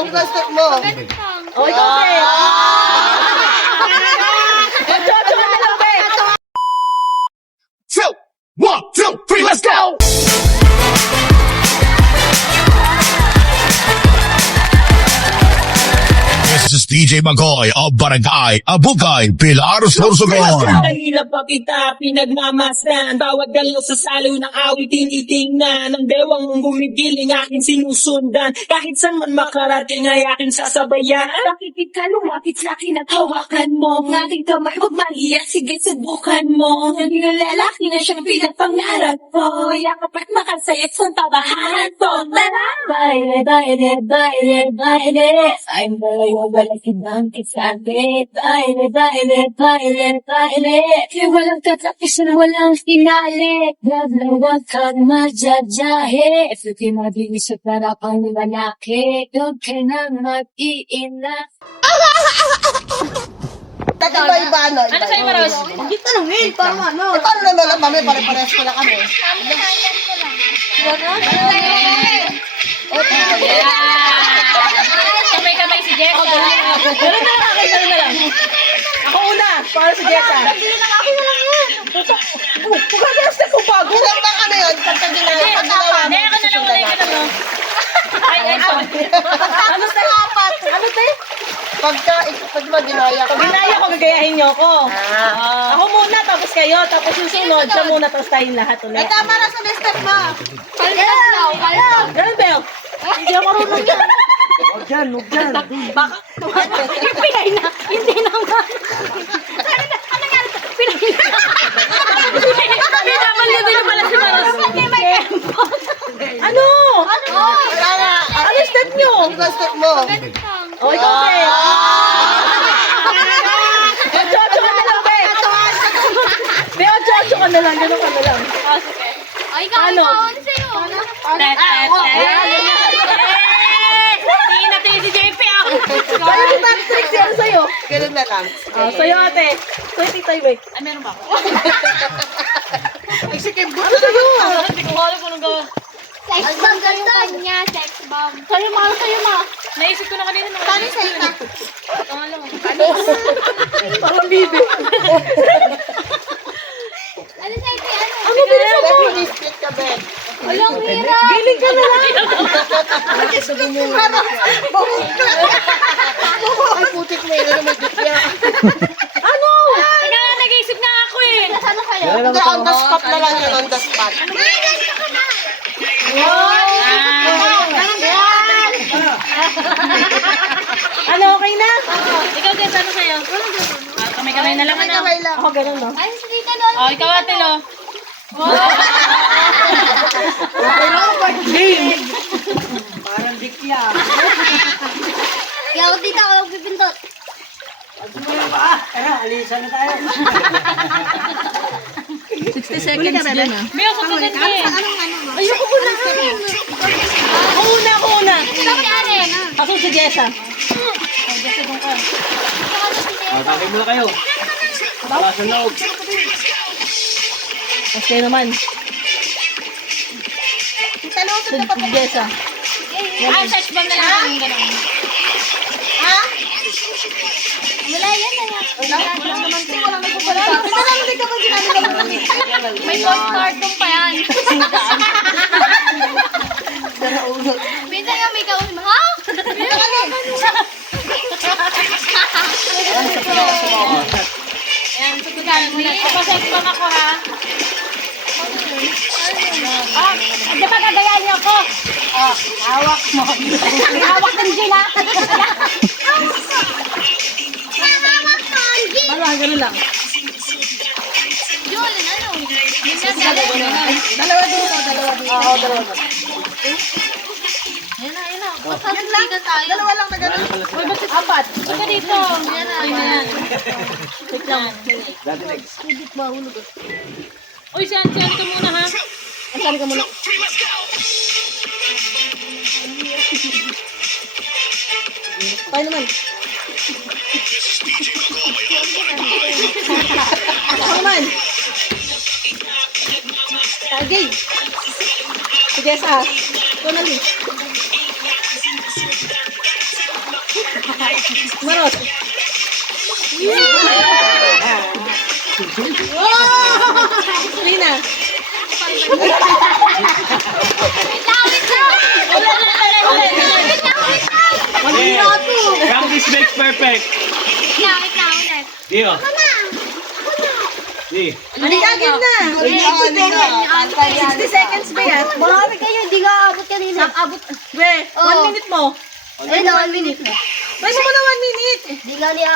Ano ba step mo? O, ikaw, te. Ocho ka na lang, te. Two, 1, 2, 3, let's go! This is DJ Magoy of Barangay Abugay, Pilar Sorsogon. Kanina pa kita pinagmamasdan, bawat galaw sa salo ng awit tinitingnan, ang bewang bumibiling aking sinusundan, kahit saan man makarating ay aking sasabayan. Bakit ka lumapit sa akin at hawakan mo? Ang aking kamay, huwag mahiya, sige subukan mo. Naging lalaki na siyang pinagpangarap ko, yakap at makasaya sa tabahan ko. Tara! Baile, baile, baile, baile, I'm the balakidang kisabi. Baile, baile, baile, baile, yung walang tatapos na walang finale. Huwag kang majajahe, if di mabilis at para kang lalaki, huwag ka na mag-iina. Iba-iba, ano? Ano sa'yo, Maros? Hindi tanongin, parang ano? Eh, paano naman lang kami? Pare-pares ko lang kami. Kamay-kamay si Jessa. Ganun na lang akin, ganun na lang. Ako una, para si Jessa. Pagkagalas na kung bago. Bilang ba kami yun? Pagka-ginawa. Hindi, ako na lang una, ikaw na lang. Ay, sorry. Ano tayo? Ano tayo? Pagka ba ginaya ko? Pag ginaya ko, gagayahin niyo ako. Ako muna, tapos kayo. Tapos yung sunod, siya muna, tapos tayong lahat ulit. Tama na sa step mo. Ganun ba yun? Hindi ako marunong yan. Huwag dyan. Baka, pinay na, hindi naman. Ano nga, pinay na. Pinabalyo din pala si Maros. Ano? Wala na. Ano step nyo? Ano ba step mo? O, ikaw, te. Ocho ka na lang, te. Te, ocho ka na lang, gano'n ka na lang. Ay, ikaw, Ano? ano sa'yo? Tingin na tingin si JP ako. Sa'yo si Patrick, siya sa'yo. Ganun na lang. Sa'yo, ate. Sa'yo, tita Ibe. Ay, meron ba ako? Ay, sige, Ano sa'yo? Hindi ko alam kung anong gawa. Sex bomb sa'yo kanya, sex bomb. Sa'yo, mahal sa'yo, ma. Naisip ko na kanina. Paano sa'yo na? Parang bibi. Ano sa'yo, te? Ano? Ano bilisan mo? split ka, Ben. Walang hirap. Giling ka na lang. Ay, putik mo yun. Ano may dikya? Ano? Teka nga, nag-iisip nga ako eh. Nasaan kayo? Hindi, on the spot na lang yun, on the spot. Ano, okay na? Ikaw, Jess, ano sa'yo? Kamay-kamay na lang, ano? Kamay lang. Ako, ganun, no? Ay, si tita Lolo. Oh, ikaw, ate, lo. Kaya ako dito, ako yung pipindot. Tara, alisan na tayo. 60 seconds dyan, ah. May ako kagad eh. Ayoko muna. Ako una. Ikaw si Ate. Ako si Jessa. Tatay muna kayo. Wala sa loob. Mas kayo naman. Si Jessa. Sex bomb na lang. Ha? Wala yan na yan. Wala naman siya. Walang nagpapala. May postpartum pa yan. Minsan nga may kausap. Ha? Ayan, sutugan mo na. Kapag-sex bomb ako, ha? Hindi pa gagayahin niyo ako. Hawak mo. Hawak ng gina. Parang gano'n lang. Julian, ano? Dalawa dito. Oo, dalawa dito. Yan na. Magkakasigan tayo. Dalawa lang na ganun. Uy, bakit apat? Gusto ko dito. Yan na. Wait lang. Daddy legs. Uy, saan ka muna, ha? Saan ka muna? Tayo naman. Ako naman. Tagay. Si Jessa. Ito na, Lee. Maros. Lina. Practice makes perfect. Dio. Di. Maligagin na. 60 seconds ba yan? Marami kayo, hindi ka abot kanina. Abot. Be, 1 minute mo. Ayun na, 1 minute. Try mo na 1 minute. Hindi nga niya.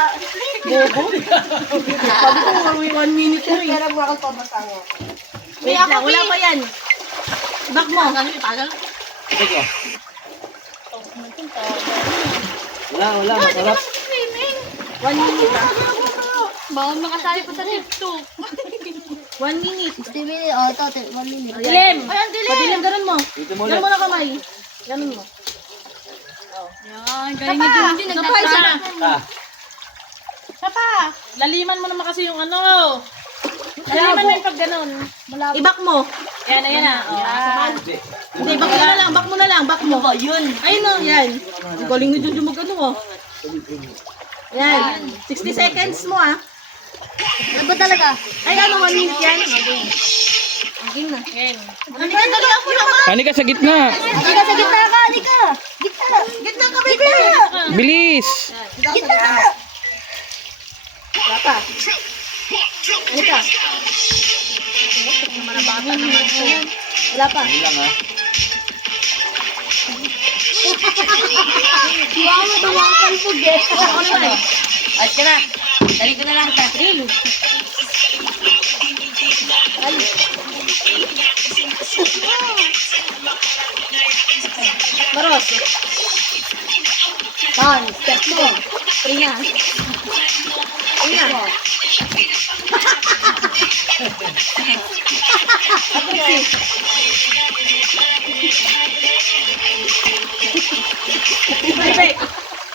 Bobo. Sabi ko, 1 minute na rin. Kaya mo akong pabasanga. Wait lang, wala pa yan. Back mo. Ito ko. Wala, masarap. 1 minute na. Bawal makasali pa sa TikTok. 1 minute. 50 minutes. Oh, ito, 1 minute. Dilim. Ayan, dilim. Padilim, ganun mo. Dito mo Ganun ulit. mo na kamay. Ganun mo. Yan, galing na din din. Napay siya. Ah. Siya pa. Laliman mo naman kasi yung ano. Laliman mo yung pag ganun. I-back mo. Ayan, ayan na. Ayan. Hindi, back mo na lang. Back mo na lang. Back mo. Yun. Ayun o, yan. Ang galing nyo dyan mag ano oh. Yan. 60 seconds mo ah. Ano ba talaga? Ay, ano, 1 minute yan. Game na. Yan. Dali ako naman. Ani ka sa gitna. Hindi ka sa gitna ka, hindi ka. Gitna. Gitna ka, baby. Bilis. Gitna. Wala pa. Ano ka? Wala pa. Hindi lang ha. Wow, matawakan po, Jess. Ano naman? At ka na. Dali ko na lang ka. Maros. Tan, step mo. Ina. Ina.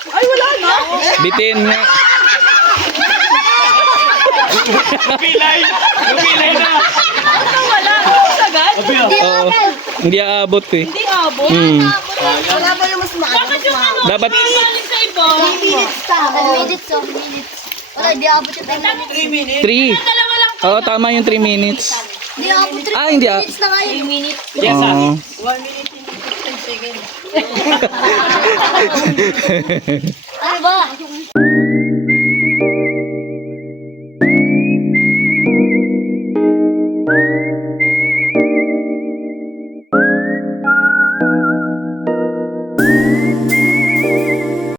Ay, wala na. Bitin nga. Lumilay! Lumilay na! Wala. Sagad? Abio. Oo. Hindi aabot eh. Hindi abot. Wala ba yung mas maaga? Bakit yung ano? Dapat Galing sa iba. 3 minutes pa. 3 minutes, 2 minutes. Wala, di abot yung 3 minutes. 3. Dalawa lang. Oo, tama yung 3 minutes. Di abot 3 Ah, hindi ah. minutes na nga yun. 3 minutes. Yes ha. Oo. 1 minute and 15 seconds.